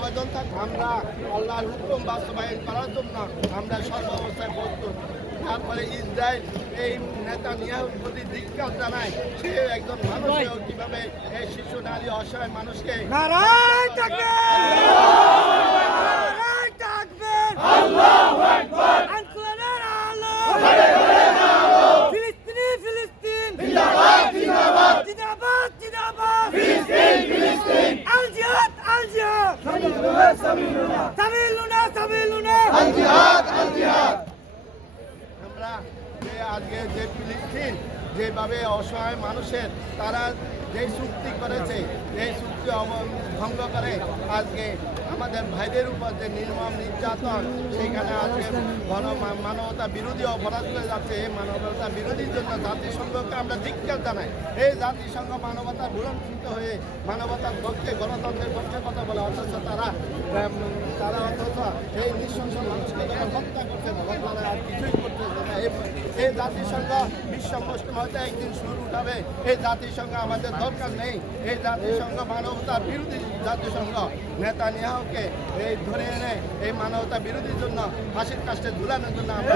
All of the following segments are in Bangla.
প্রয়োজন থাকে আমরা আল্লাহর হুকুম বাস্তবায়ন করার জন্য আমরা সর্বাবস্থায় প্রস্তুত। তারপরে ইসরায়েল এই নেতানিয়াহুর প্রতি ধিক্কার জানায়, সে একজন মানুষ কিভাবে এই শিশু নারী অসহায় মানুষকে আমরা আজকে যে ফিলিস্তিন যেভাবে অসহায় মানুষের তারা যে চুক্তি করেছে এই চুক্তি ভঙ্গ করে আজকে আমাদের ভাইদের উপর যে নির্মম নির্যাতন, সেখানে আজকে মানবতা বিরোধী অপরাধ করে যাচ্ছে। এই মানবতা বিরোধীর জন্য জাতিসংঘকে আমরা ধিক্কার জানাই। এই জাতিসংঘ মানবতার ভুলঞ্চিত হয়ে মানবতার পক্ষে গণতন্ত্রের পক্ষে কথা বলে, অথচ তারা অথচ এই নৃশংস মানুষকে যারা হত্যা করছে তারা আর কিছুই করতেছে না। এই জাতিসংঘ বিশ্ব মুসলিম হয়তো একদিন সুর উঠাবে। এই জাতিসংঘ আমাদের দরকার নেই। এই জাতিসংঘ মানবতার বিরোধী জাতিসংঘ নেতানিয়াহুকে এই ধরে এনে এই মানবতা বিরোধীর জন্য ফাঁসির কাস্টে ঝুলানোর জন্য আমরা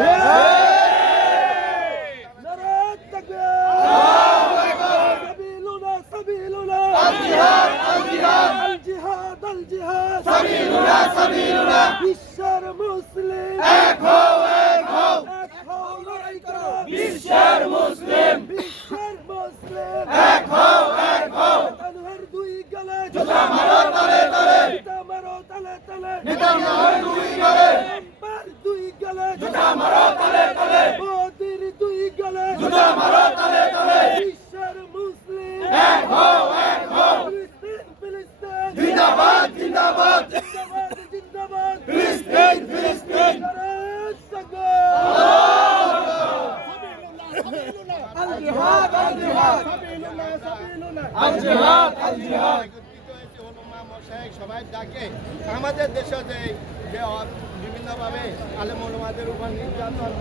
বিশ্বের মুসলিম বিশ্বের মুসলিম এক হও তানহার দুই গলে জুতা মারো তলে তলে জুতা মারো তলে তলে নেতানিয়াহুর দুই গলে ট্রাম্পের দুই গলে জুতা মারো তলে তলে মোদির দুই গলে জুতা মারো তলে তলে বিশ্বের মুসলিম এক হও ফিলিস্তিন ফিলিস্তিন জিন্দাবাদ জিন্দাবাদ জিন্দাবাদ জিন্দাবাদ ফিলিস্তিন ফিলিস্তিন সবাই ডাকে আমাদের দেশে যে বিভিন্নভাবে আলেম ওলামাদের উপর নির্যাতন